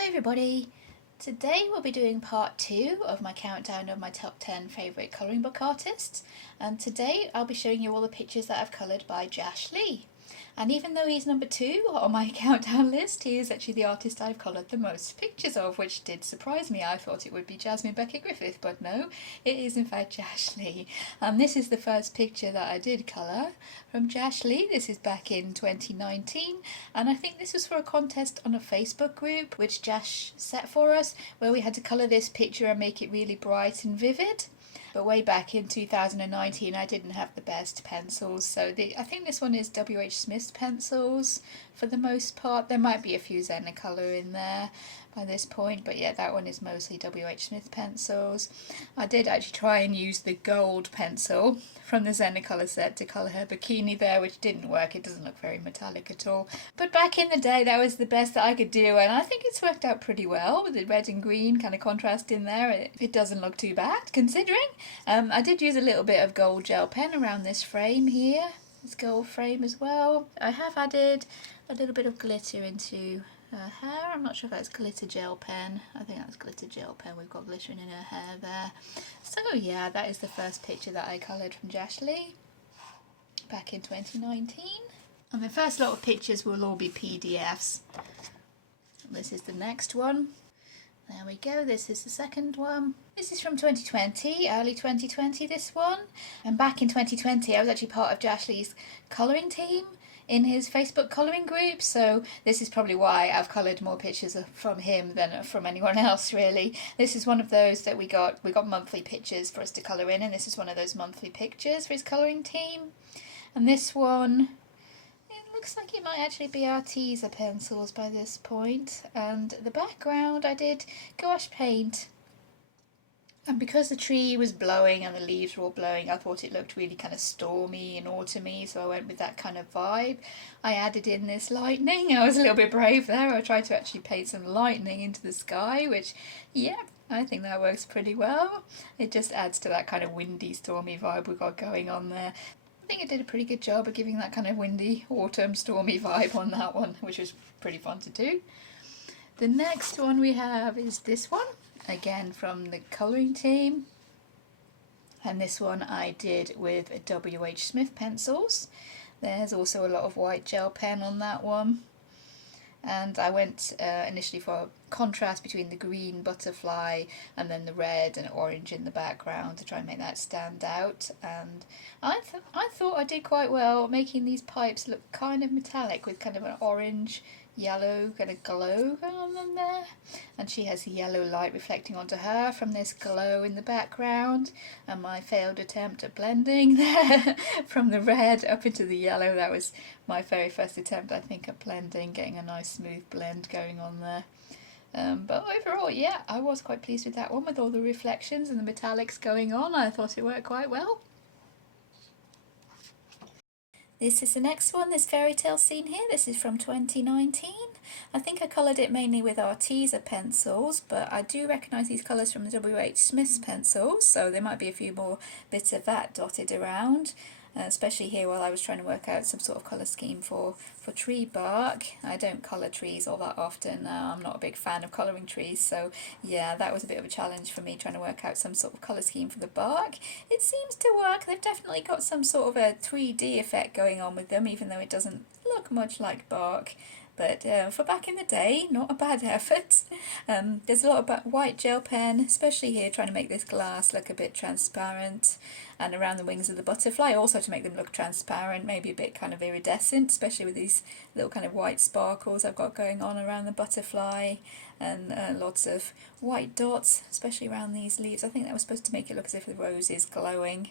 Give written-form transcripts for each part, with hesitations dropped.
Hi everybody! Today we'll be doing part 2 of my countdown of my top 10 favourite colouring book artists, and today I'll be showing you all the pictures that I've coloured by Jash Lee. And even though he's number 2 on my countdown list, he is actually the artist I've coloured the most pictures of, which did surprise me. I thought it would be Jasmine Beckett Griffith, but no, it is in fact Jash Lee. And this is the first picture that I did colour from Jash Lee. This is back in 2019, and I think this was for a contest on a Facebook group which Jash set for us, where we had to colour this picture and make it really bright and vivid. But way back in 2019 I didn't have the best pencils, so I think this one is W.H. Smith's pencils for the most part. There might be a few Zenicolour in there by this point, but yeah, that one is mostly W.H. Smith pencils. I did actually try and use the gold pencil from the Zenicolour set to colour her bikini there, which didn't work. It doesn't look very metallic at all. But back in the day, that was the best that I could do, and I think it's worked out pretty well with the red and green kind of contrast in there. It doesn't look too bad, considering. I did use a little bit of gold gel pen around this frame here, this gold frame as well. I have added a little bit of glitter into her hair. I'm not sure if that's glitter gel pen. I think that's glitter gel pen. We've got glittering in her hair there. So yeah, that is the first picture that I coloured from Jash Lee back in 2019. And the first lot of pictures will all be PDFs. This is the next one. There we go, this is the second one. This is from 2020, early 2020 this one. And back in 2020 I was actually part of Jash Lee's colouring team in his Facebook colouring group, so this is probably why I've coloured more pictures from him than from anyone else really. This is one of those that we got monthly pictures for us to colour in, and this is one of those monthly pictures for his colouring team. And this one, it looks like it might actually be Arteza pencils by this point, and the background I did gouache paint. And because the tree was blowing and the leaves were all blowing, I thought it looked really kind of stormy and autumny, so I went with that kind of vibe. I added in this lightning. I was a little bit brave there. I tried to actually paint some lightning into the sky, which, yeah, I think that works pretty well. It just adds to that kind of windy, stormy vibe we got going on there. I think it did a pretty good job of giving that kind of windy, autumn, stormy vibe on that one, which was pretty fun to do. The next one we have is this one. Again from the colouring team, and this one I did with W.H. Smith pencils. There's also a lot of white gel pen on that one, and I went initially for contrast between the green butterfly and then the red and orange in the background to try and make that stand out, and I thought I did quite well making these pipes look kind of metallic with kind of an orange yellow kind of glow going on there, and she has yellow light reflecting onto her from this glow in the background. And my failed attempt at blending there from the red up into the yellow, that was my very first attempt I think at blending, getting a nice smooth blend going on there. But overall, yeah, I was quite pleased with that one, with all the reflections and the metallics going on. I thought it worked quite well. This is the next one, this fairy tale scene here. This is from 2019. I think I coloured it mainly with Arteza pencils, but I do recognise these colours from the W.H. Smith's pencils, so there might be a few more bits of that dotted around, especially here while I was trying to work out some sort of colour scheme for tree bark. I don't colour trees all that often. I'm not a big fan of colouring trees, so yeah, that was a bit of a challenge for me, trying to work out some sort of colour scheme for the bark. It seems to work. They've definitely got some sort of a 3D effect going on with them, even though it doesn't look much like bark. But for back in the day, not a bad effort. There's a lot of white gel pen, especially here, trying to make this glass look a bit transparent, and around the wings of the butterfly also to make them look transparent, maybe a bit kind of iridescent, especially with these little kind of white sparkles I've got going on around the butterfly, and lots of white dots, especially around these leaves. I think that was supposed to make it look as if the rose is glowing.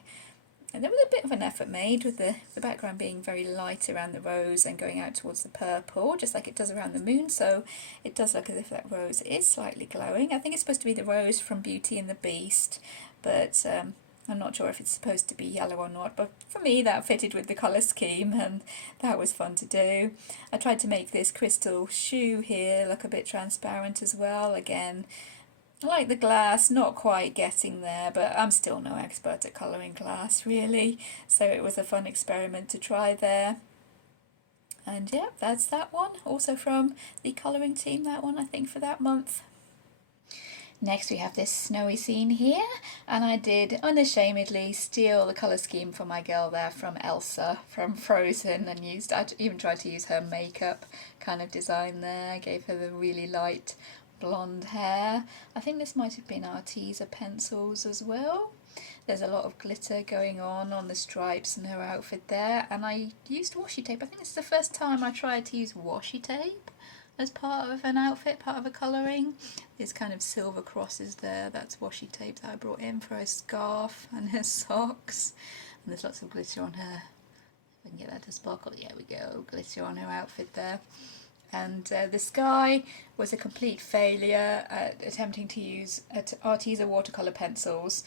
And there was a bit of an effort made with the background being very light around the rose and going out towards the purple, just like it does around the moon, so it does look as if that rose is slightly glowing. I think it's supposed to be the rose from Beauty and the Beast, but I'm not sure if it's supposed to be yellow or not, but for me that fitted with the colour scheme, and that was fun to do. I tried to make this crystal shoe here look a bit transparent as well. Again, like the glass, not quite getting there, but I'm still no expert at colouring glass really, so it was a fun experiment to try there. And yeah, that's that one. Also from the colouring team, that one I think for that month. Next we have this snowy scene here, and I did unashamedly steal the colour scheme for my girl there from Elsa from Frozen, and I even tried to use her makeup kind of design there. I gave her the really light blonde hair. I think this might have been Arteza pencils as well. There's a lot of glitter going on the stripes in her outfit there, and I used washi tape. I think it's the first time I tried to use washi tape as part of an outfit, part of a colouring. There's kind of silver crosses there, that's washi tape that I brought in for her scarf and her socks. And there's lots of glitter on her, if I can get that to sparkle, yeah we go, glitter on her outfit there. And the sky was a complete failure at attempting to use Arteza watercolour pencils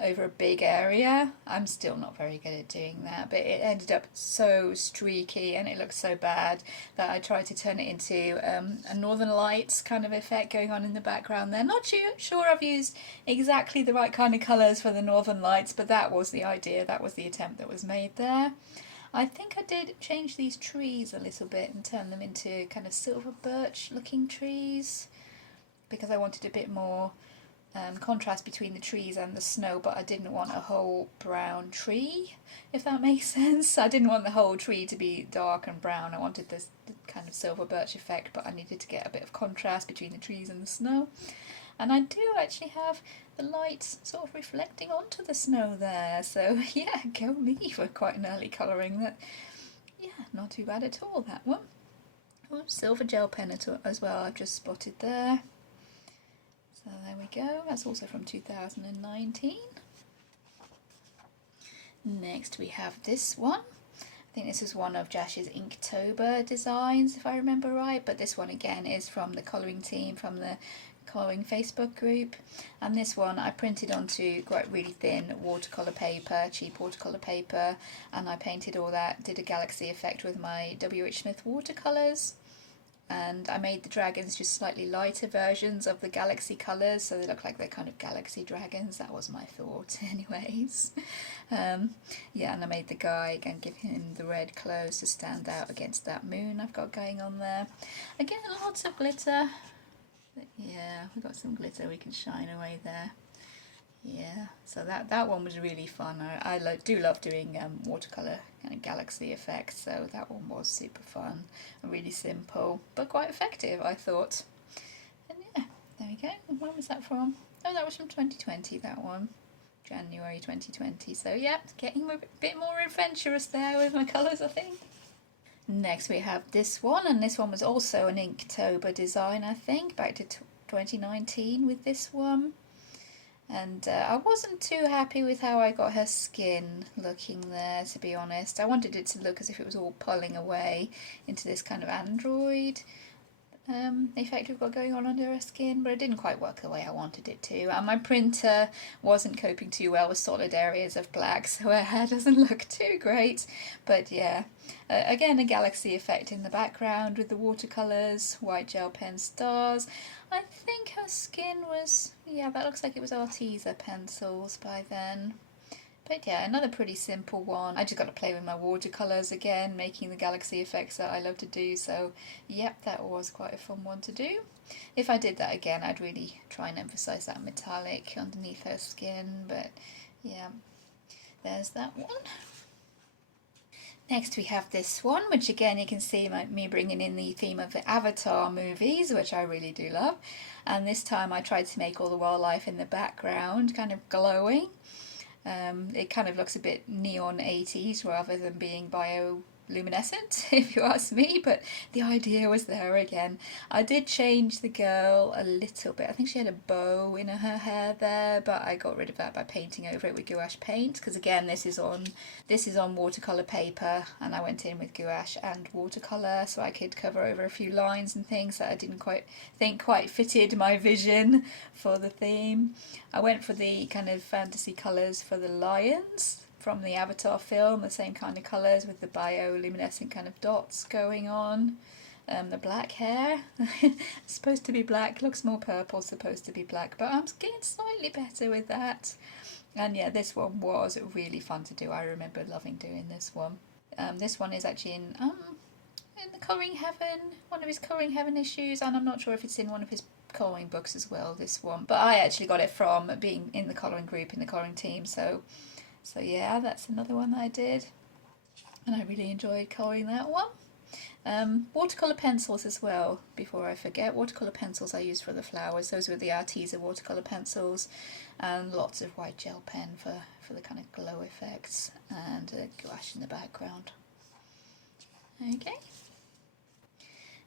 over a big area. I'm still not very good at doing that, but it ended up so streaky and it looked so bad that I tried to turn it into a Northern Lights kind of effect going on in the background there. Not sure I've used exactly the right kind of colours for the Northern Lights, but that was the idea, that was the attempt that was made there. I think I did change these trees a little bit and turn them into kind of silver birch looking trees because I wanted a bit more contrast between the trees and the snow, but I didn't want a whole brown tree, if that makes sense. I didn't want the whole tree to be dark and brown. I wanted this kind of silver birch effect, but I needed to get a bit of contrast between the trees and the snow. And I do actually have the lights sort of reflecting onto the snow there, so yeah, go me for quite an early colouring. That, yeah, not too bad at all, that one. Oh, silver gel pen as well, I've just spotted there. So there we go, that's also from 2019. Next we have this one. I think this is one of Jash's Inktober designs, if I remember right, but this one again is from the colouring team, from the colouring Facebook group, and this one I printed onto quite really thin watercolour paper, cheap watercolour paper, and I painted all that, did a galaxy effect with my W.H. Smith watercolours, and I made the dragons just slightly lighter versions of the galaxy colours, so they look like they're kind of galaxy dragons. That was my thought anyways. Yeah, and I made the guy again, give him the red clothes to stand out against that moon I've got going on there. Again, lots of glitter. Yeah, we've got some glitter we can shine away there. Yeah, so that one was really fun. I do love doing watercolour kind of galaxy effects, so that one was super fun and really simple, but quite effective, I thought. And yeah, there we go. When was that from? Oh, that was from 2020, that one. January 2020. So yeah, getting a bit more adventurous there with my colours, I think. Next we have this one, and this one was also an Inktober design, I think, back to 2019 with this one. And I wasn't too happy with how I got her skin looking there, to be honest. I wanted it to look as if it was all pulling away into this kind of android effect we've got going on under her skin, but it didn't quite work the way I wanted it to. And my printer wasn't coping too well with solid areas of black, so her hair doesn't look too great. But yeah, again, a galaxy effect in the background with the watercolours, white gel pen stars. I think her skin was, yeah, that looks like it was Arteza pencils by then. But yeah, another pretty simple one. I just got to play with my watercolours again, making the galaxy effects that I love to do. So yep, that was quite a fun one to do. If I did that again, I'd really try and emphasise that metallic underneath her skin. But yeah, there's that one. Next we have this one, which again you can see me bringing in the theme of the Avatar movies, which I really do love. And this time I tried to make all the wildlife in the background kind of glowing. It kind of looks a bit neon 80s rather than being bioluminescent, if you ask me, but the idea was there again. I did change the girl a little bit. I think she had a bow in her hair there, but I got rid of that by painting over it with gouache paint, because again this is on watercolour paper, and I went in with gouache and watercolour so I could cover over a few lines and things that I didn't quite fitted my vision for the theme. I went for the kind of fantasy colours for the lions from the Avatar film, the same kind of colours with the bioluminescent kind of dots going on. The black hair, supposed to be black, looks more purple, supposed to be black, but I'm getting slightly better with that. And yeah, this one was really fun to do. I remember loving doing this one. This one is actually in in the Colouring Heaven, one of his Colouring Heaven issues, and I'm not sure if it's in one of his colouring books as well, this one. But I actually got it from being in the colouring group, in the colouring team, so yeah, that's another one that I did. And I really enjoyed colouring that one. Watercolour pencils as well, before I forget. Watercolour pencils I used for the flowers. Those were the Arteza watercolour pencils, and lots of white gel pen for the kind of glow effects, and gouache in the background. Okay.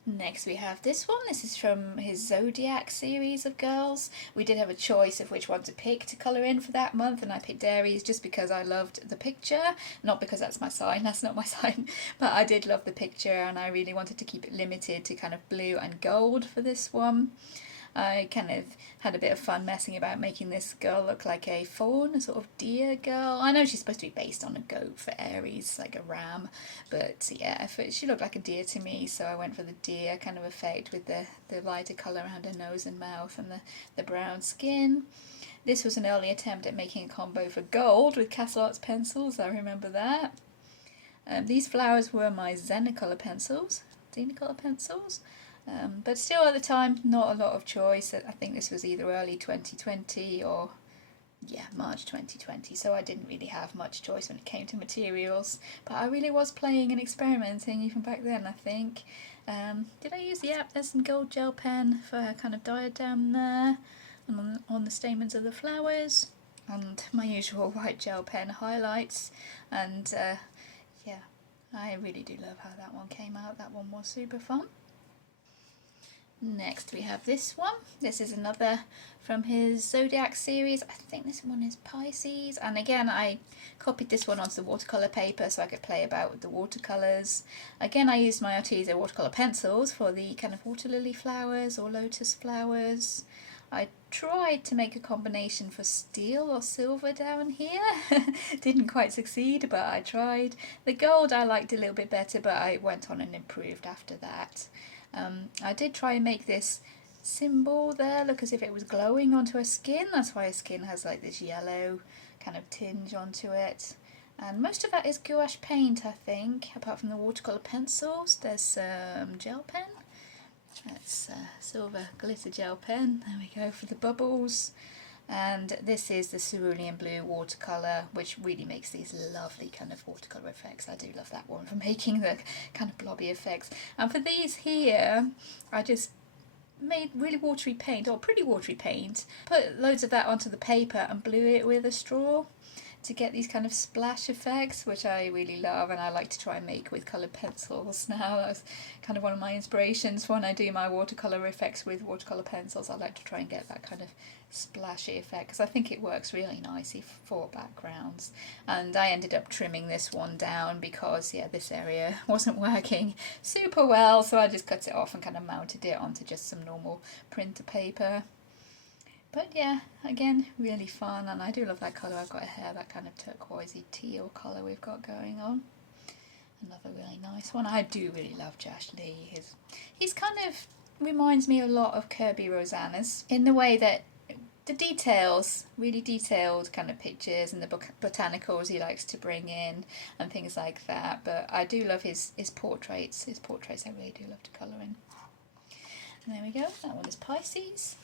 Next we have this one. This is from his Zodiac series of girls. We did have a choice of which one to pick to colour in for that month, and I picked Aries just because I loved the picture. Not because that's my sign, that's not my sign, but I did love the picture and I really wanted to keep it limited to kind of blue and gold for this one. I kind of had a bit of fun messing about making this girl look like a fawn, a sort of deer girl. I know she's supposed to be based on a goat for Aries, like a ram, but yeah, she looked like a deer to me, so I went for the deer kind of effect with the lighter colour around her nose and mouth and the brown skin. This was an early attempt at making a combo for gold with Castle Arts pencils, I remember that. These flowers were my Xenocolour pencils. But still at the time, not a lot of choice. I think this was either early 2020 or, yeah, March 2020, so I didn't really have much choice when it came to materials. But I really was playing and experimenting even back then, I think. Did I use the there's some gold gel pen for a kind of diadem there, and on the stamens of the flowers, and my usual white gel pen highlights, and yeah, I really do love how that one came out. That one was super fun. Next we have this one. This is another from his Zodiac series. I think this one is Pisces, and again I copied this one onto the watercolour paper so I could play about with the watercolours. Again I used my Arteza watercolour pencils for the kind of water lily flowers or lotus flowers. I tried to make a combination for steel or silver down here. Didn't quite succeed, but I tried. The gold I liked a little bit better, but I went on and improved after that. I did try and make this symbol there look as if it was glowing onto her skin. That's why her skin has like this yellow kind of tinge onto it. And most of that is gouache paint, I think, apart from the watercolour pencils. There's some gel pen. That's silver glitter gel pen. There we go for the bubbles. And this is the cerulean blue watercolour, which really makes these lovely kind of watercolour effects. I do love that one for making the kind of blobby effects. And for these here, I just made really watery paint, or pretty watery paint, put loads of that onto the paper and blew it with a straw to get these kind of splash effects, which I really love, and I like to try and make with coloured pencils now. That's kind of one of my inspirations for when I do my watercolour effects with watercolour pencils. I like to try and get that kind of splashy effect because I think it works really nicely for backgrounds. And I ended up trimming this one down because, yeah, this area wasn't working super well, so I just cut it off and kind of mounted it onto just some normal printer paper. But yeah, again, really fun, and I do love that colour. I've got her hair, that kind of turquoisey teal colour we've got going on. Another really nice one. I do really love Jash Lee. He's kind of reminds me a lot of Kirby Rosanna's in the way that the details, really detailed kind of pictures and the botanicals he likes to bring in and things like that. But I do love his portraits. His portraits I really do love to colour in. And there we go. That one is Pisces.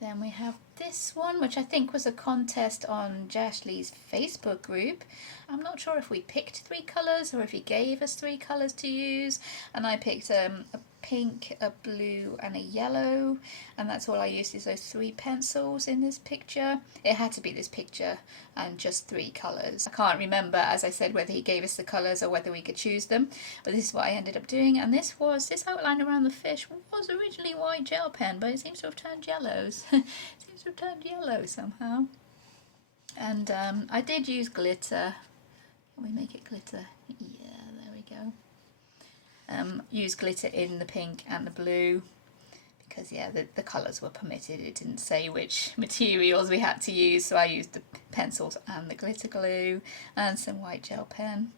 Then we have this one, which I think was a contest on Jash Lee's Facebook group. I'm not sure if we picked 3 colours or if he gave us 3 colours to use. And I picked a pink, a blue and a yellow. And that's all I used is those 3 pencils in this picture. It had to be this picture and just 3 colours. I can't remember, as I said, whether he gave us the colours or whether we could choose them. But this is what I ended up doing. And this outline around the fish was originally white gel pen, but it seems to have turned yellow. Seems to have turned yellow somehow. And I did use glitter. Can we make it glitter? Yeah, there we go. Use glitter in the pink and the blue because, yeah, the colours were permitted. It didn't say which materials we had to use, so I used the pencils and the glitter glue and some white gel pen.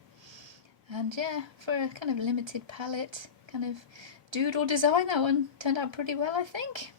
And yeah, for a kind of limited palette kind of doodle design, that one turned out pretty well, I think.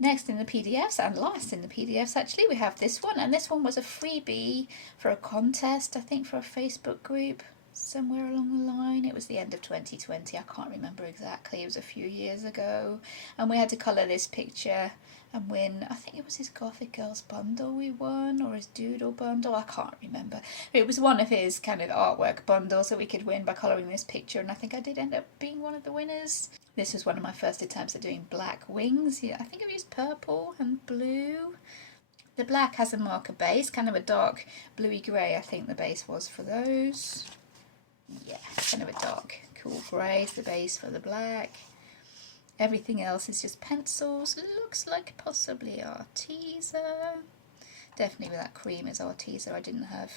Next in the PDFs, and last in the PDFs actually, we have this one, and this one was a freebie for a contest, I think for a Facebook group somewhere along the line. It was the end of 2020, I can't remember exactly, it was a few years ago, and we had to colour this picture and win, I think it was his Gothic Girls bundle we won, or his Doodle bundle, I can't remember. It was one of his kind of artwork bundles that we could win by colouring this picture, and I think I did end up being one of the winners. This was one of my first attempts at doing black wings. Yeah, I think I've used purple and blue. The black has a marker base, kind of a dark bluey grey, I think the base was for those. Yeah, kind of a dark cool grey is the base for the black. Everything else is just pencils. Looks like possibly Arteza. Definitely with that cream is Arteza. I didn't have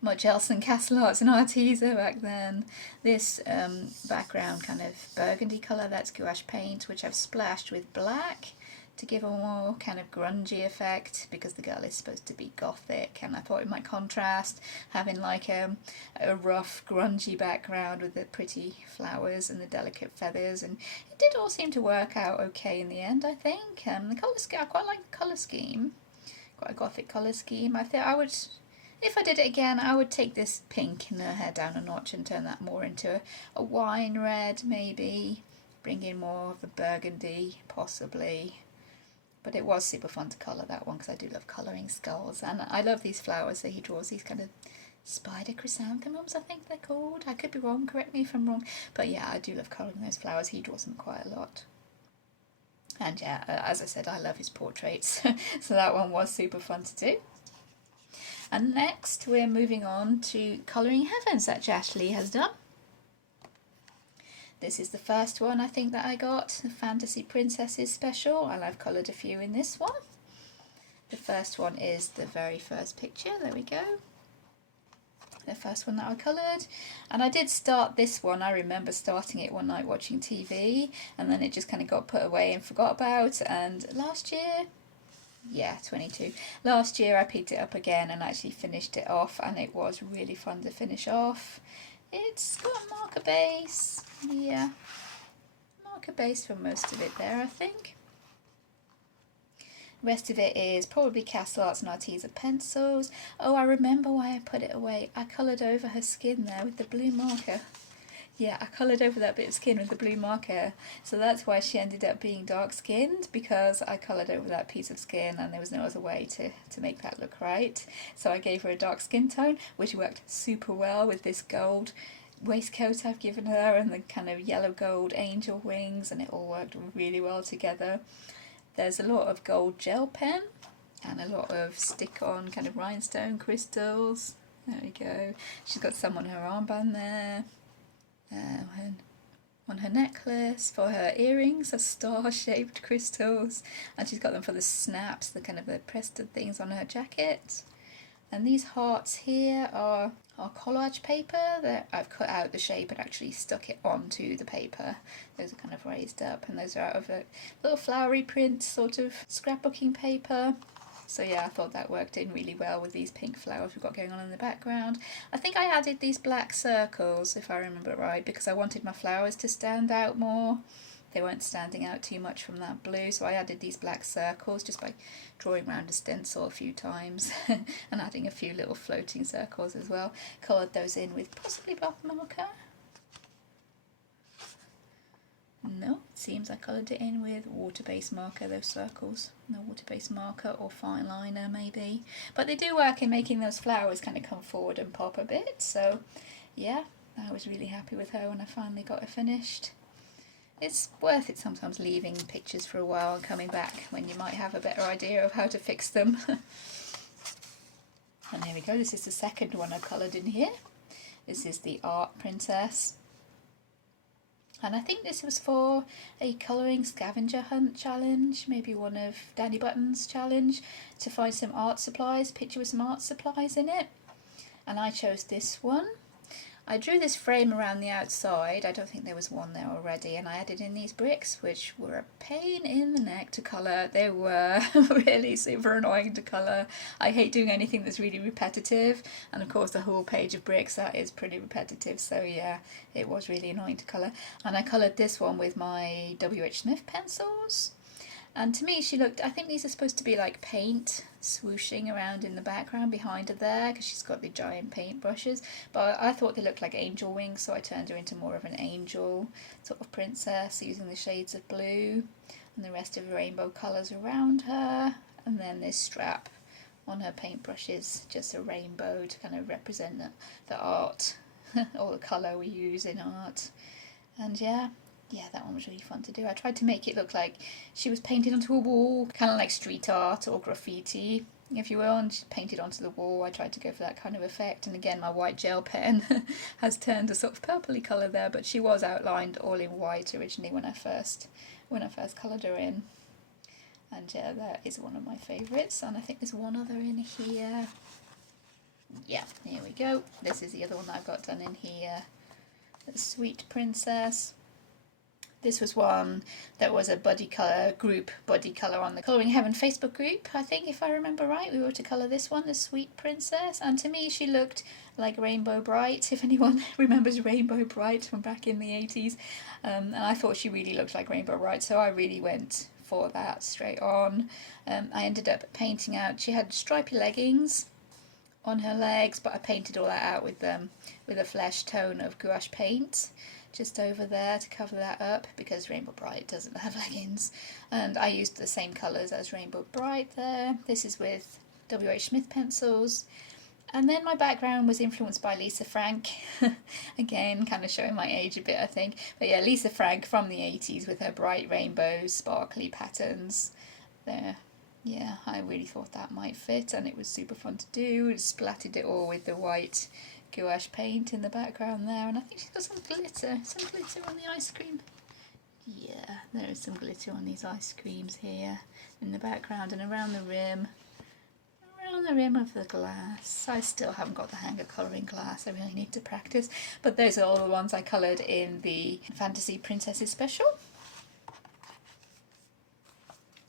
much else than Castle Arts and Arteza back then. This background kind of burgundy colour, that's gouache paint, which I've splashed with black to give a more kind of grungy effect, because the girl is supposed to be gothic, and I thought it might contrast having like a rough grungy background with the pretty flowers and the delicate feathers, and it did all seem to work out okay in the end, I think. The colour scheme, I quite like the colour scheme, quite a gothic colour scheme. I think I would, if I did it again, I would take this pink in her hair down a notch and turn that more into a wine red maybe, bring in more of the burgundy possibly. But it was super fun to colour that one, because I do love colouring skulls, and I love these flowers that he draws, these kind of spider chrysanthemums I think they're called. I could be wrong, correct me if I'm wrong, but yeah, I do love colouring those flowers. He draws them quite a lot. And yeah, as I said, I love his portraits, so that one was super fun to do. And next we're moving on to Colouring Heavens that Jash Lee has done. This is the first one I think that I got, the Fantasy Princesses special, and I've coloured a few in this one. The first one is the very first picture, there we go. The first one that I coloured, and I did start this one, I remember starting it one night watching TV, and then it just kind of got put away and forgot about, and last year, yeah, 22, last year I picked it up again and actually finished it off, and it was really fun to finish off. It's got a marker base, yeah, marker base for most of it there I think. The rest of it is probably Castle Arts and Arteza pencils. Oh, I remember why I put it away. I coloured over her skin there with the blue marker. Yeah, I coloured over that bit of skin with the blue marker. So that's why she ended up being dark skinned, because I coloured over that piece of skin and there was no other way to make that look right. So I gave her a dark skin tone, which worked super well with this gold waistcoat I've given her and the kind of yellow gold angel wings, and it all worked really well together. There's a lot of gold gel pen and a lot of stick-on kind of rhinestone crystals. There we go. She's got some on her armband there. On her necklace, for her earrings are star-shaped crystals, and she's got them for the snaps, the kind of the crested things on her jacket. And these hearts here are collage paper that I've cut out the shape and actually stuck it onto the paper. Those are kind of raised up, and those are out of a little flowery print sort of scrapbooking paper. So yeah, I thought that worked in really well with these pink flowers we've got going on in the background. I think I added these black circles, if I remember right, because I wanted my flowers to stand out more. They weren't standing out too much from that blue, so I added these black circles just by drawing around a stencil a few times and adding a few little floating circles as well. Coloured those in with possibly black marker. No, it seems I coloured it in with water-based marker, those circles. No, water-based marker or fine liner maybe. But they do work in making those flowers kind of come forward and pop a bit. So yeah, I was really happy with her when I finally got her finished. It's worth it sometimes leaving pictures for a while and coming back when you might have a better idea of how to fix them. And there we go, this is the second one I coloured in here. This is the Art Princess. And I think this was for a colouring scavenger hunt challenge, maybe one of Danny Button's challenge, to find some art supplies, picture with some art supplies in it. And I chose this one. I drew this frame around the outside, I don't think there was one there already, and I added in these bricks, which were a pain in the neck to colour. They were really super annoying to colour. I hate doing anything that's really repetitive, and of course the whole page of bricks, that is pretty repetitive, so yeah, it was really annoying to colour. And I coloured this one with my W.H. Smith pencils. And to me she looked, I think these are supposed to be like paint swooshing around in the background behind her there, because she's got the giant paint brushes, but I thought they looked like angel wings, so I turned her into more of an angel sort of princess using the shades of blue and the rest of the rainbow colours around her. And then this strap on her paintbrush is just a rainbow to kind of represent the art or the colour we use in art. And yeah, that one was really fun to do. I tried to make it look like she was painted onto a wall, kind of like street art or graffiti, if you will, and she painted onto the wall. I tried to go for that kind of effect, and again my white gel pen has turned a sort of purpley colour there, but she was outlined all in white originally when I first coloured her in. And yeah, that is one of my favourites, and I think there's one other in here. Yeah, here we go. This is the other one that I've got done in here. The Sweet Princess. This was one that was a buddy colour, group buddy colour on the Colouring Heaven Facebook group, I think, if I remember right. We were to colour this one, the Sweet Princess, and to me she looked like Rainbow Bright, if anyone remembers Rainbow Bright from back in the 80s. And I thought she really looked like Rainbow Bright, so I really went for that straight on. I ended up painting out, she had stripy leggings on her legs, but I painted all that out with a flesh tone of gouache paint just over there to cover that up, because Rainbow Bright doesn't have leggings, and I used the same colours as Rainbow Bright there. This is with W.H. Smith pencils, and then my background was influenced by Lisa Frank. Again, kind of showing my age a bit, I think, but yeah, Lisa Frank from the 80s with her bright rainbows, sparkly patterns there. Yeah, I really thought that might fit, and it was super fun to do. Just splattered it all with the white gouache paint in the background there, and I think she's got some glitter on the ice cream. Yeah, there is some glitter on these ice creams here in the background and around the rim of the glass. I still haven't got the hang of colouring glass, I really need to practice, but those are all the ones I coloured in the Fantasy Princesses special.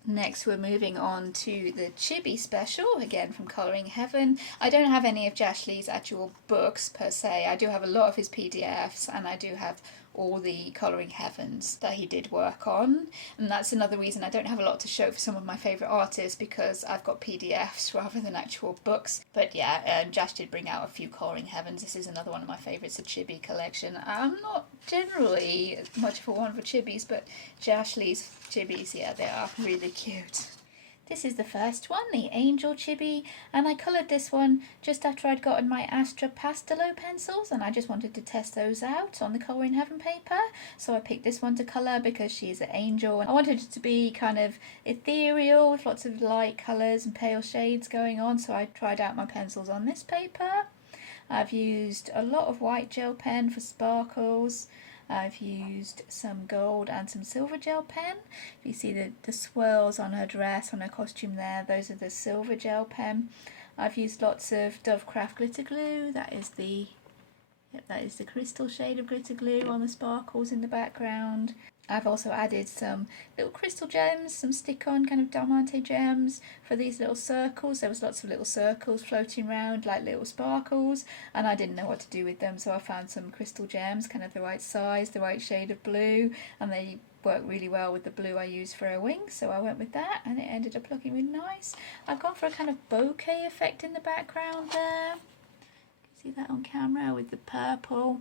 Next we're moving on to the Chibi Special, again from Colouring Heaven. I don't have any of Jash Lee's actual books per se. I do have a lot of his PDFs, and I do have all the Colouring Heavens that he did work on, and that's another reason I don't have a lot to show for some of my favourite artists, because I've got PDFs rather than actual books. But yeah, Jash did bring out a few Colouring Heavens. This is another one of my favourites, the Chibi collection. I'm not generally much of a one for chibis, but Jash Lee's chibis, yeah, they are really cute. This is the first one, the Angel Chibi, and I coloured this one just after I'd gotten my Astra Pastelo pencils, and I just wanted to test those out on the Colouring Heaven paper, so I picked this one to colour because she's an angel, and I wanted it to be kind of ethereal with lots of light colours and pale shades going on, so I tried out my pencils on this paper. I've used a lot of white gel pen for sparkles. I've used some gold and some silver gel pen. You see the swirls on her dress, on her costume there, those are the silver gel pen. I've used lots of Dovecraft glitter glue. That is the crystal shade of glitter glue on the sparkles in the background. I've also added some little crystal gems, some stick-on kind of diamante gems for these little circles. There was lots of little circles floating around like little sparkles, and I didn't know what to do with them, so I found some crystal gems, kind of the right size, the right shade of blue, and they work really well with the blue I used for her wings, so I went with that, and it ended up looking really nice. I've gone for a kind of bokeh effect in the background there. You can see that on camera with the purple.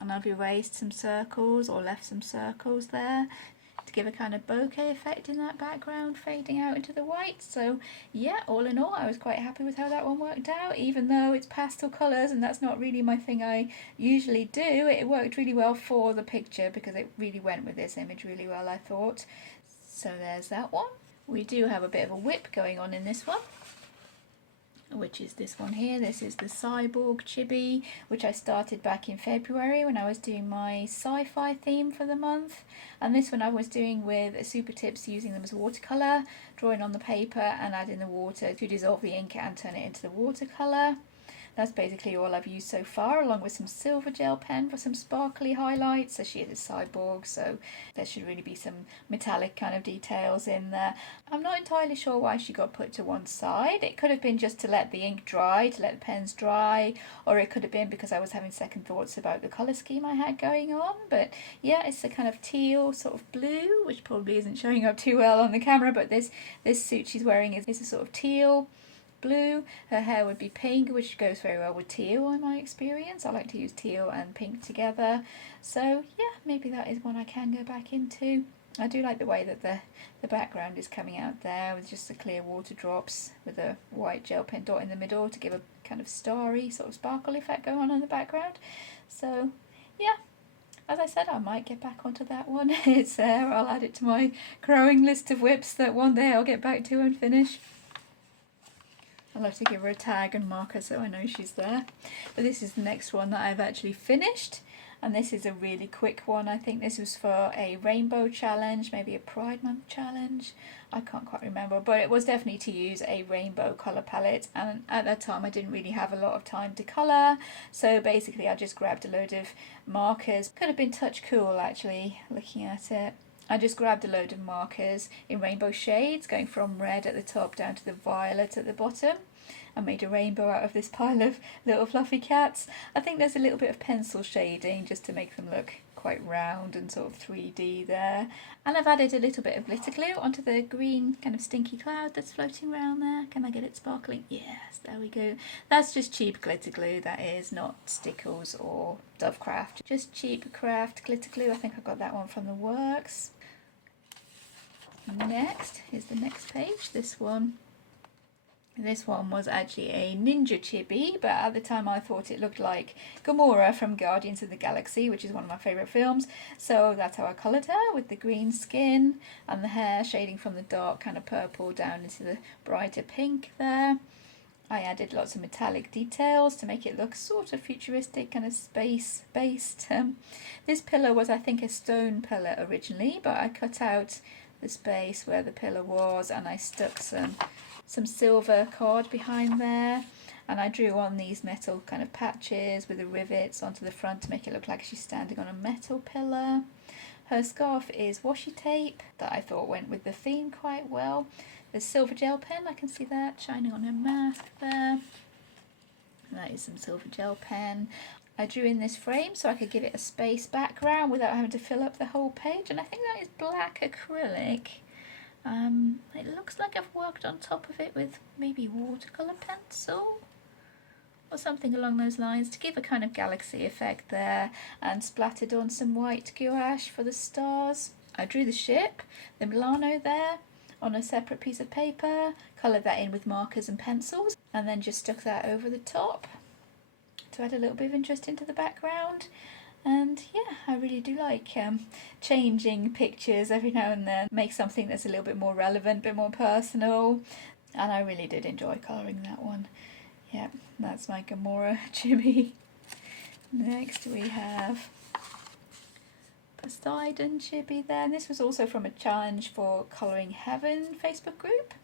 And I've erased some circles or left some circles there to give a kind of bokeh effect in that background, fading out into the white. So yeah, all in all I was quite happy with how that one worked out, even though it's pastel colours and that's not really my thing I usually do. It worked really well for the picture because it really went with this image really well, I thought. So there's that one. We do have a bit of a whip going on in this one, which is this one here. This is the Cyborg Chibi, which I started back in February when I was doing my sci-fi theme for the month, and this one I was doing with super tips, using them as watercolour, drawing on the paper and adding the water to dissolve the ink and turn it into the watercolour. That's basically all I've used so far, along with some silver gel pen for some sparkly highlights. So she is a cyborg, so there should really be some metallic kind of details in there. I'm not entirely sure why she got put to one side. It could have been just to let the ink dry, to let the pens dry, or it could have been because I was having second thoughts about the colour scheme I had going on. But yeah, it's a kind of teal sort of blue, which probably isn't showing up too well on the camera, but this suit she's wearing is a sort of teal blue. Her hair would be pink, which goes very well with teal in my experience. I like to use teal and pink together. So yeah, maybe that is one I can go back into. I do like the way that the background is coming out there with just the clear water drops with a white gel pen dot in the middle to give a kind of starry sort of sparkle effect going on in the background. So yeah, as I said, I might get back onto that one. It's there. I'll add it to my growing list of whips that one day I'll get back to and finish. I'll have to give her a tag and marker so I know she's there. But this is the next one that I've actually finished. And this is a really quick one. I think this was for a rainbow challenge, maybe a Pride Month challenge. I can't quite remember, but it was definitely to use a rainbow colour palette. And at that time I didn't really have a lot of time to colour. So basically I just grabbed a load of markers. Could have been touch cool actually, looking at it. I just grabbed a load of markers in rainbow shades, going from red at the top down to the violet at the bottom. I made a rainbow out of this pile of little fluffy cats. I think there's a little bit of pencil shading just to make them look quite round and sort of 3D there. And I've added a little bit of glitter glue onto the green kind of stinky cloud that's floating around there. Can I get it sparkling? Yes, there we go. That's just cheap glitter glue, that is, not Stickles or Dovecraft. Just cheap craft glitter glue. I think I got that one from the works. Next is the next page, this one. This one was actually a ninja chibi, but at the time I thought it looked like Gamora from Guardians of the Galaxy, which is one of my favourite films. So that's how I coloured her, with the green skin and the hair shading from the dark kind of purple down into the brighter pink there. I added lots of metallic details to make it look sort of futuristic, kind of space-based. This pillar was, I think, a stone pillar originally, but I cut out the space where the pillar was and I stuck some silver card behind there, and I drew on these metal kind of patches with the rivets onto the front to make it look like she's standing on a metal pillar. Her scarf is washi tape that I thought went with the theme quite well. There's silver gel pen, I can see that shining on her mask there. And that is some silver gel pen. I drew in this frame so I could give it a space background without having to fill up the whole page, and I think that is black acrylic. It looks like I've worked on top of it with maybe watercolour pencil or something along those lines to give a kind of galaxy effect there, and splattered on some white gouache for the stars. I drew the ship, the Milano there, on a separate piece of paper, coloured that in with markers and pencils, and then just stuck that over the top to add a little bit of interest into the background. And yeah, I really do like changing pictures every now and then, make something that's a little bit more relevant, a bit more personal, and I really did enjoy colouring that one. Yeah, that's my Gamora chibi. Next we have Poseidon chibi there, and this was also from a challenge for Colouring Heaven Facebook group.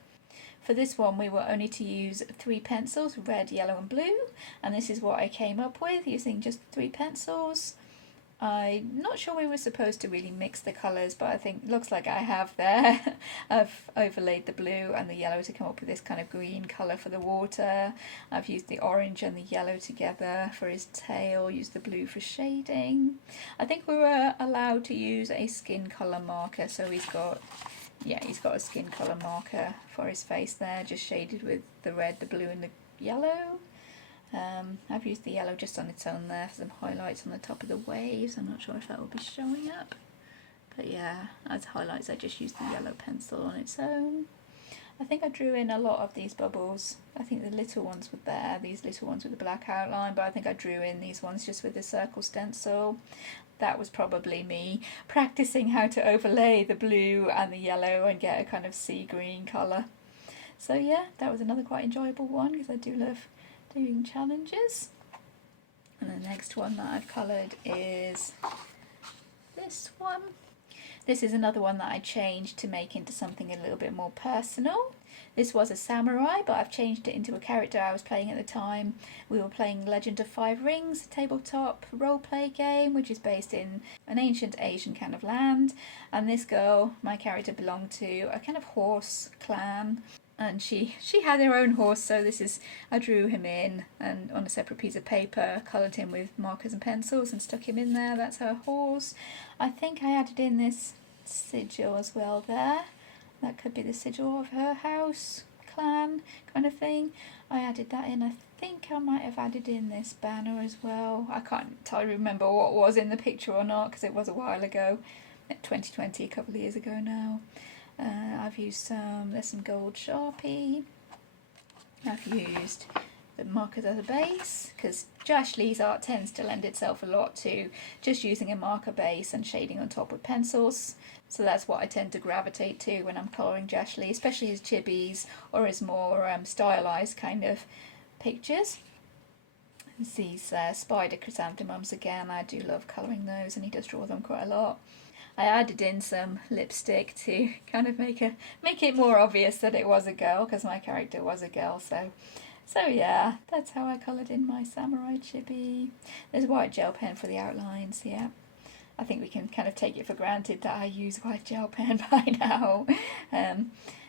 For this one we were only to use 3 pencils, red, yellow and blue, and this is what I came up with using just 3 pencils. I'm not sure we were supposed to really mix the colours, but I think it looks like I have there. I've overlaid the blue and the yellow to come up with this kind of green colour for the water. I've used the orange and the yellow together for his tail, used the blue for shading. I think we were allowed to use a skin colour marker, so he's got a skin colour marker for his face there, just shaded with the red, the blue and the yellow. I've used the yellow just on its own there for some highlights on the top of the waves. I'm not sure if that will be showing up, but yeah, as highlights I just used the yellow pencil on its own. I think I drew in a lot of these bubbles. I think the little ones were there, these little ones with the black outline, but I think I drew in these ones just with the circle stencil. That was probably me practicing how to overlay the blue and the yellow and get a kind of sea green colour. So yeah, that was another quite enjoyable one because I do love doing challenges. And the next one that I've coloured is this one. This is another one that I changed to make into something a little bit more personal. This was a samurai, but I've changed it into a character I was playing at the time. We were playing Legend of Five Rings, a tabletop role-play game, which is based in an ancient Asian kind of land. And this girl, my character, belonged to a kind of horse clan. And she had her own horse, so I drew him in and on a separate piece of paper, coloured him with markers and pencils and stuck him in there. That's her horse. I think I added in this sigil as well there. That could be the sigil of her house, clan kind of thing. I added that in. I think I might have added in this banner as well. I can't entirely remember what was in the picture or not because it was a while ago, 2020, a couple of years ago now. I've used there's some gold Sharpie. I've used the markers as a base because Jash Lee's art tends to lend itself a lot to just using a marker base and shading on top with pencils. So that's what I tend to gravitate to when I'm colouring Jash Lee, especially his chibis or his more stylised kind of pictures. These spider chrysanthemums again, I do love colouring those, and he does draw them quite a lot. I added in some lipstick to kind of make it more obvious that it was a girl, because my character was a girl. So yeah, that's how I coloured in my samurai chibi. There's a white gel pen for the outlines. Yeah, I think we can kind of take it for granted that I use white gel pen by now.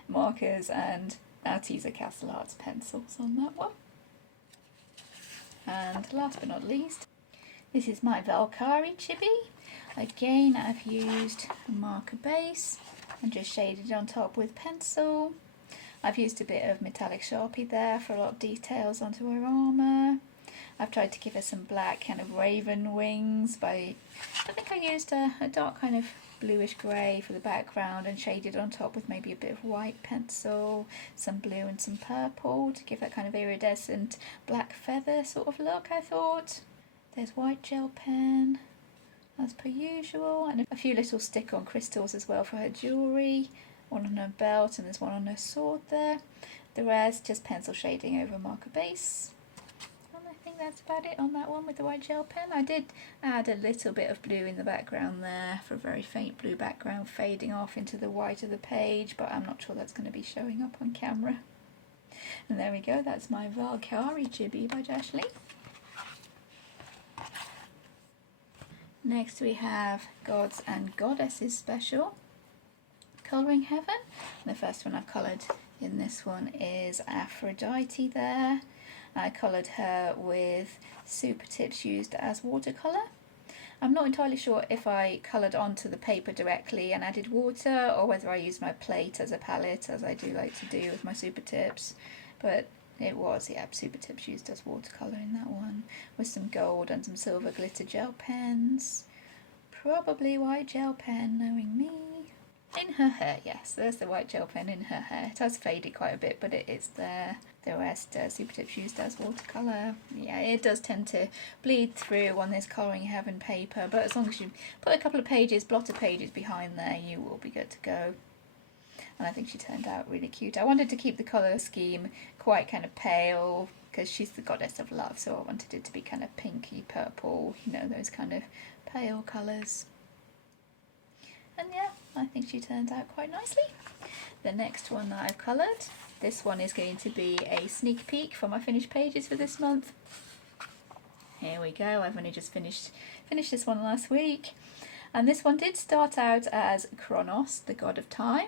Markers and Arteza Castle Arts pencils on that one. And last but not least, this is my Valkari chibi. Again, I've used a marker base and just shaded on top with pencil. I've used a bit of metallic Sharpie there for a lot of details onto her armour. I've tried to give her some black kind of raven wings I think I used a dark kind of bluish grey for the background and shaded on top with maybe a bit of white pencil, some blue and some purple to give that kind of iridescent black feather sort of look, I thought. There's white gel pen, as per usual, and a few little stick-on crystals as well for her jewellery. One on her belt and there's one on her sword there. The rest just pencil shading over marker base. And I think that's about it on that one with the white gel pen. I did add a little bit of blue in the background there for a very faint blue background fading off into the white of the page, but I'm not sure that's going to be showing up on camera. And there we go, that's my Valkari chibi by Jash Lee. Next we have Gods and Goddesses Special, Colouring Heaven. And the first one I've coloured in this one is Aphrodite there. I coloured her with super tips used as watercolour. I'm not entirely sure if I coloured onto the paper directly and added water or whether I used my plate as a palette, as I do like to do with my super tips, but it was, yeah, super tips used as watercolour in that one, with some gold and some silver glitter gel pens. Probably white gel pen, knowing me. In her hair, yes, there's the white gel pen in her hair. It has faded quite a bit, but it is there. The rest, super tips used as watercolour. Yeah, it does tend to bleed through on this Colouring Heaven paper, but as long as you put a couple of pages, blotter pages behind there, you will be good to go. And I think she turned out really cute. I wanted to keep the colour scheme quite kind of pale because she's the goddess of love, so I wanted it to be kind of pinky purple, you know, those kind of pale colours. And yeah, I think she turned out quite nicely. The next one that I've coloured, this one is going to be a sneak peek for my finished pages for this month. Here we go, I've only just finished this one last week. And this one did start out as Kronos, the god of time,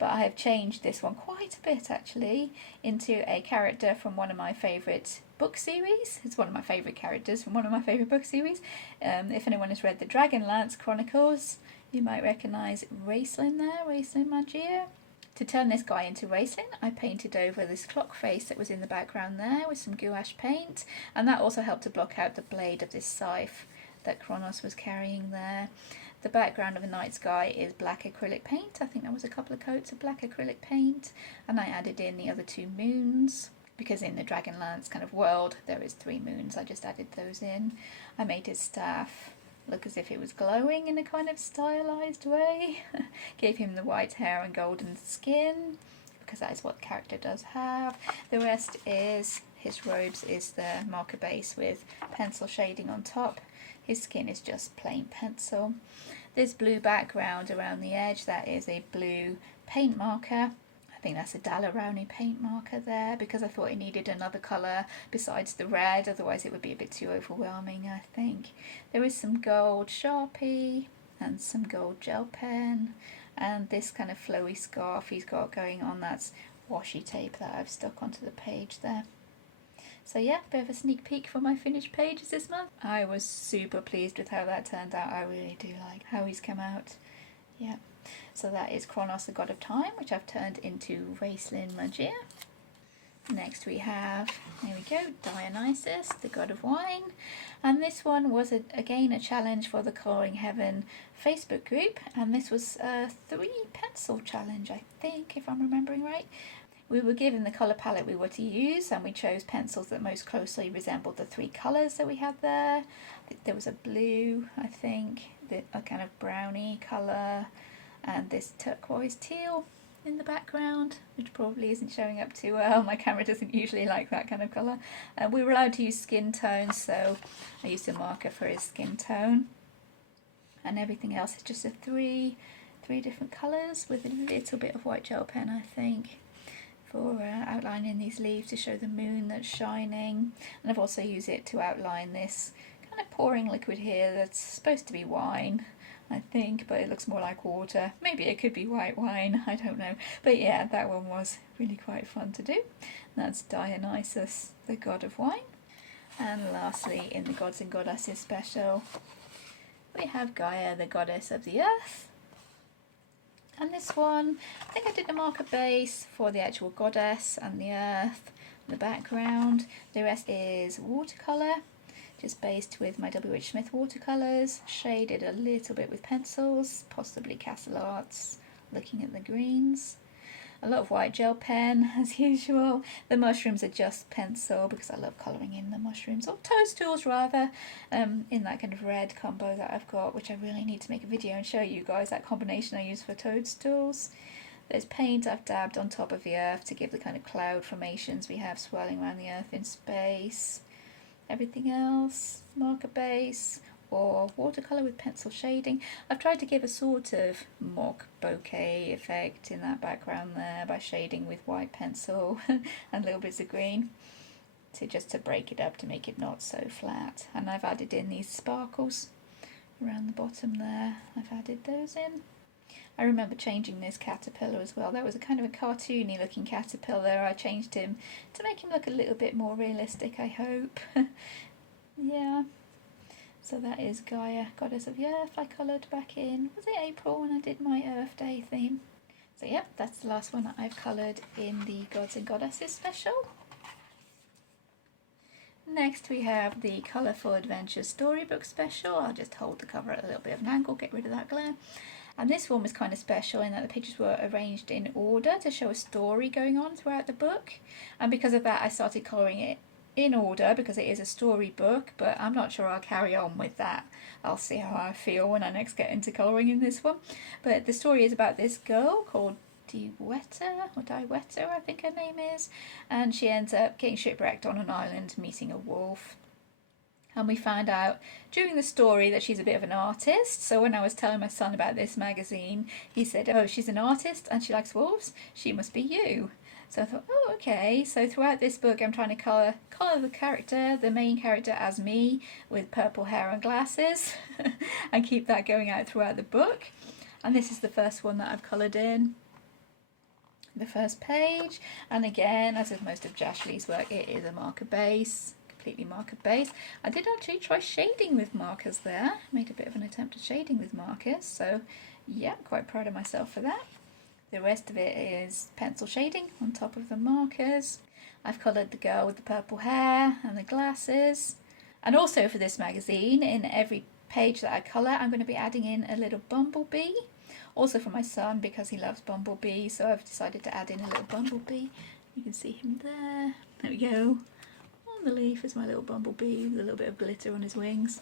but I have changed this one quite a bit actually into a character from one of my favourite book series. It's one of my favourite characters from one of my favourite book series. If anyone has read the Dragonlance Chronicles, you might recognise Raceline there, Raceline Magia. To turn this guy into Raceline, I painted over this clock face that was in the background there with some gouache paint, and that also helped to block out the blade of this scythe that Kronos was carrying there. The background of the night sky is black acrylic paint. I think that was a couple of coats of black acrylic paint, and I added in the other two moons because in the Dragonlance kind of world there is 3 moons. I just added those in. I made his staff look as if it was glowing in a kind of stylized way. Gave him the white hair and golden skin because that is what the character does have. The rest is his robes is the marker base with pencil shading on top. His skin is just plain pencil. This blue background around the edge, that is a blue paint marker. I I think that's a Daler-Rowney paint marker there, because I thought it needed another colour besides the red, otherwise it would be a bit too overwhelming, I think. There is some gold Sharpie and some gold gel pen, and this kind of flowy scarf he's got going on, that's washi tape that I've stuck onto the page there. So yeah, bit of a sneak peek for my finished pages this month. I was super pleased with how that turned out. I really do like how he's come out. Yeah. So that is Kronos, the god of time, which I've turned into Racelyn Magia. Next we have, there we go, Dionis, the god of wine. And this one was, again, a challenge for the Colouring Heaven Facebook group. And this was a 3 pencil challenge, I think, if I'm remembering right. We were given the colour palette we were to use, and we chose pencils that most closely resembled the 3 colours that we had there. There was a blue, I think, a kind of browny colour, and this turquoise teal in the background, which probably isn't showing up too well. My camera doesn't usually like that kind of colour. We were allowed to use skin tones, so I used a marker for his skin tone. And everything else is just a three different colours with a little bit of white gel pen, I think, for outlining these leaves to show the moon that's shining. And I've also used it to outline this kind of pouring liquid here that's supposed to be wine, I think, but it looks more like water. Maybe it could be white wine, I don't know. But yeah, that one was really quite fun to do. That's Dionysus, the god of wine. And lastly, in the Gods and Goddesses special, we have Gaia, the goddess of the earth. And this one, I think I did a marker base for the actual goddess and the earth, the background. The rest is watercolour, just based with my W.H. Smith watercolours, shaded a little bit with pencils, possibly Castle Arts, looking at the greens. A lot of white gel pen, as usual. The mushrooms are just pencil, because I love colouring in the mushrooms, or toadstools rather, in that kind of red combo that I've got, which I really need to make a video and show you guys, that combination I use for toadstools. There's paint I've dabbed on top of the earth to give the kind of cloud formations we have swirling around the earth in space. Everything else, marker base or watercolour with pencil shading. I've tried to give a sort of mock bokeh effect in that background there by shading with white pencil and little bits of green to break it up, to make it not so flat. And I've added in these sparkles around the bottom there. I've added those in. I remember changing this caterpillar as well. That was a kind of a cartoony looking caterpillar. I changed him to make him look a little bit more realistic, I hope. Yeah. So that is Gaia, goddess of the earth. I coloured back in, was it April, when I did my Earth Day theme? So yep, that's the last one that I've coloured in the Gods and Goddesses special. Next we have the Colourful Adventure Storybook special. I'll just hold the cover at a little bit of an angle, get rid of that glare. And this one was kind of special in that the pages were arranged in order to show a story going on throughout the book. And because of that, I started colouring it in order because it is a storybook, but I'm not sure I'll carry on with that. I'll see how I feel when I next get into colouring in this one. But the story is about this girl called Diwetta, I think her name is, and she ends up getting shipwrecked on an island, meeting a wolf. And we find out during the story that she's a bit of an artist. So when I was telling my son about this magazine, he said, oh, she's an artist and she likes wolves, she must be you. So I thought, oh, okay. So throughout this book, I'm trying to colour the main character as me, with purple hair and glasses, and keep that going out throughout the book. And this is the first one that I've coloured in, the first page. And again, as with most of Jash Lee's work, it is a marker base, completely marker base. I did actually try shading with markers there, made a bit of an attempt at shading with markers. So yeah, quite proud of myself for that. The rest of it is pencil shading on top of the markers. I've coloured the girl with the purple hair and the glasses. And also for this magazine, in every page that I colour, I'm going to be adding in a little bumblebee. Also for my son, because he loves bumblebees, so I've decided to add in a little bumblebee. You can see him there. There we go. On the leaf is my little bumblebee with a little bit of glitter on his wings.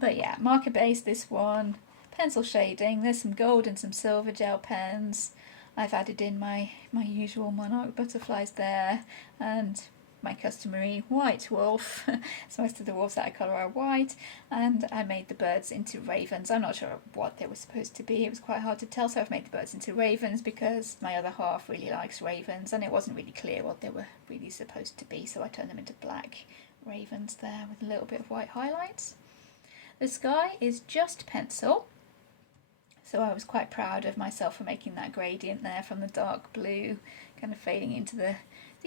But yeah, marker base this one. Pencil shading, there's some gold and some silver gel pens. I've added in my usual monarch butterflies there, and my customary white wolf. So most of the wolves that I colour are white, and I made the birds into ravens. I'm not sure what they were supposed to be, it was quite hard to tell, so I've made the birds into ravens because my other half really likes ravens, and it wasn't really clear what they were really supposed to be, so I turned them into black ravens there with a little bit of white highlights. The sky is just pencil, so I was quite proud of myself for making that gradient there from the dark blue kind of fading into the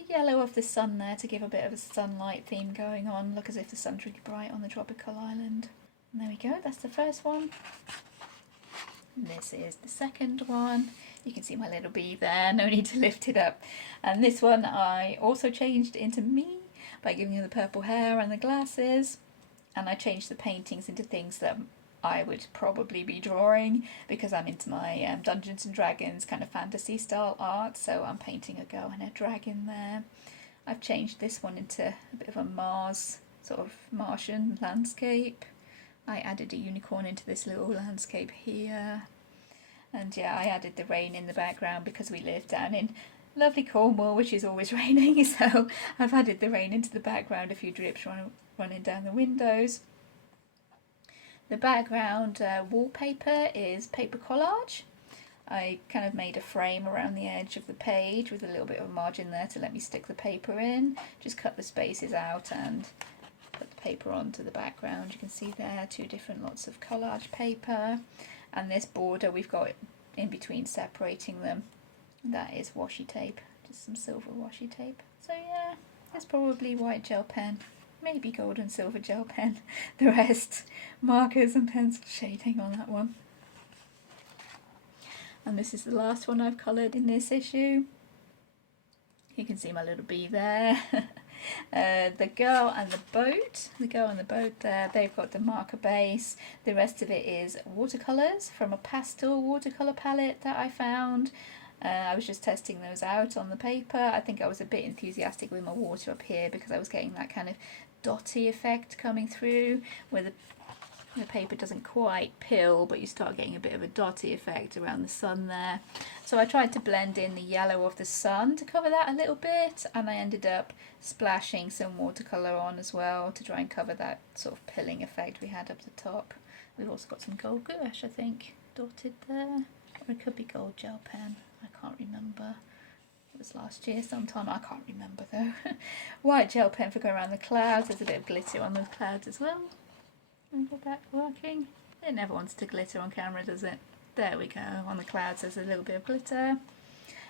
yellow of the sun there to give a bit of a sunlight theme going on. Look as if the sun's really bright on the tropical island. And there we go, that's the first one. And this is the second one. You can see my little bee there, no need to lift it up. And this one I also changed into me by giving her the purple hair and the glasses. And I changed the paintings into things that I would probably be drawing because I'm into my Dungeons and Dragons kind of fantasy style art, so I'm painting a girl and a dragon there. I've changed this one into a bit of a Mars, sort of Martian landscape. I added a unicorn into this little landscape here. And yeah, I added the rain in the background because we live down in lovely Cornwall, which is always raining, so I've added the rain into the background, a few drips running down the windows. The background wallpaper is paper collage. I kind of made a frame around the edge of the page with a little bit of a margin there to let me stick the paper in. Just cut the spaces out and put the paper onto the background. You can see there 2 different lots of collage paper. And this border we've got in between separating them. That is washi tape, just some silver washi tape. So yeah, it's probably white gel pen. Maybe gold and silver gel pen. The rest, markers and pencil shading on that one. And this is the last one I've coloured in this issue. You can see my little bee there. The girl and the boat there, they've got the marker base. The rest of it is watercolours from a pastel watercolour palette that I found. I was just testing those out on the paper. I think I was a bit enthusiastic with my water up here because I was getting that kind of dotty effect coming through where the paper doesn't quite pill, but you start getting a bit of a dotty effect around the sun there. So I tried to blend in the yellow of the sun to cover that a little bit, and I ended up splashing some watercolour on as well to try and cover that sort of pilling effect we had up the top. We've also got some gold gouache, I think, dotted there, or it could be gold gel pen, I can't remember. It was last year sometime, I can't remember though. White gel pen for going around the clouds. There's a bit of glitter on those clouds as well. And get that working. It never wants to glitter on camera, does it? There we go. On the clouds there's a little bit of glitter.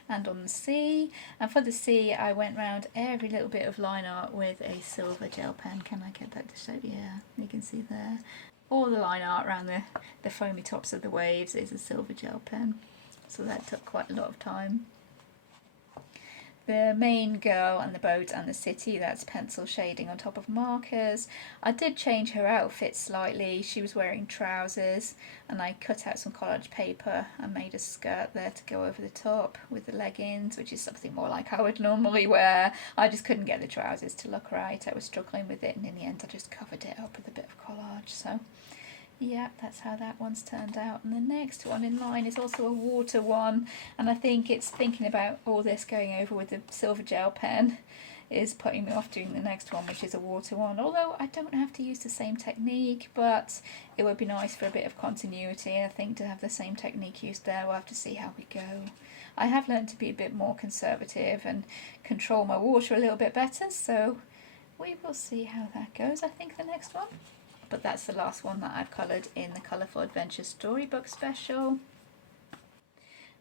And on the sea. And for the sea I went round every little bit of line art with a silver gel pen. Can I get that to show? Yeah, you can see there. All the line art around the foamy tops of the waves is a silver gel pen. So that took quite a lot of time. The main girl and the boat and the city, that's pencil shading on top of markers. I did change her outfit slightly. She was wearing trousers and I cut out some collage paper and made a skirt there to go over the top with the leggings, which is something more like I would normally wear. I just couldn't get the trousers to look right. I was struggling with it, and in the end I just covered it up with a bit of collage. So yeah, that's how that one's turned out. And the next one in line is also a water one, and I think it's thinking about all this going over with the silver gel pen is putting me off doing the next one, which is a water one, although I don't have to use the same technique, but it would be nice for a bit of continuity, I think, to have the same technique used there. We'll have to see how we go. I have learned to be a bit more conservative and control my water a little bit better, so we will see how that goes. I think the next one. But that's the last one that I've coloured in the Colourful Adventure Storybook Special.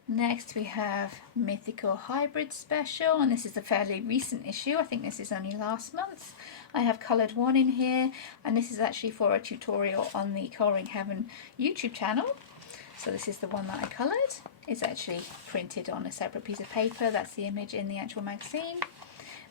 Next we have Mythical Hybrid Special, and this is a fairly recent issue. I think this is only last month. I have coloured one in here, and this is actually for a tutorial on the Colouring Heaven YouTube channel. So this is the one that I coloured. It's actually printed on a separate piece of paper. That's the image in the actual magazine.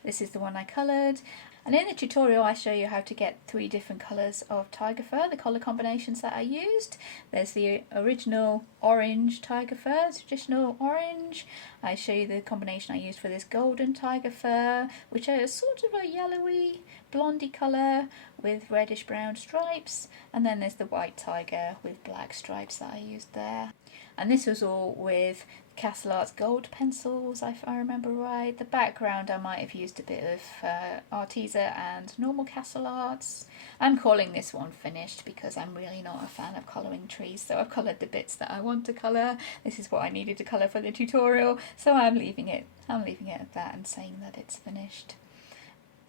This is the one I coloured. And in the tutorial I show you how to get 3 different colours of tiger fur, the colour combinations that I used. There's the original orange tiger fur, traditional orange. I show you the combination I used for this golden tiger fur, which is sort of a yellowy, blondie colour with reddish brown stripes. And then there's the white tiger with black stripes that I used there. And this was all with Castle Arts gold pencils, if I remember right. The background I might have used a bit of Arteza and normal Castle Arts. I'm calling this one finished because I'm really not a fan of colouring trees, so I've coloured the bits that I want to colour. This is what I needed to colour for the tutorial, so I'm leaving it at that and saying that it's finished.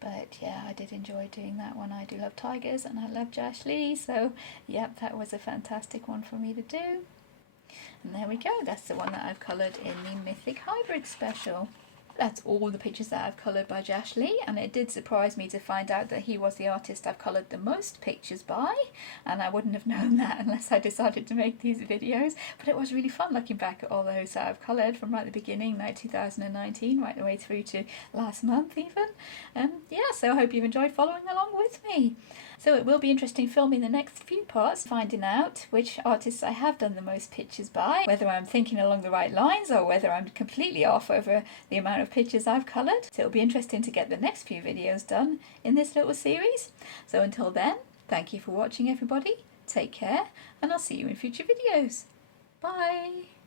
But yeah, I did enjoy doing that one. I do love tigers and I love Jash Lee, so yep, that was a fantastic one for me to do. And there we go, that's the one that I've coloured in the Mythic Hybrid Special. That's all the pictures that I've coloured by Jash Lee, and it did surprise me to find out that he was the artist I've coloured the most pictures by, and I wouldn't have known that unless I decided to make these videos. But it was really fun looking back at all those that I've coloured from right at the beginning, like 2019, right the way through to last month even. Yeah, so I hope you've enjoyed following along with me. So it will be interesting filming the next few parts, finding out which artists I have done the most pictures by, whether I'm thinking along the right lines or whether I'm completely off over the amount of pictures I've coloured. So it'll be interesting to get the next few videos done in this little series. So until then, thank you for watching everybody, take care, and I'll see you in future videos. Bye!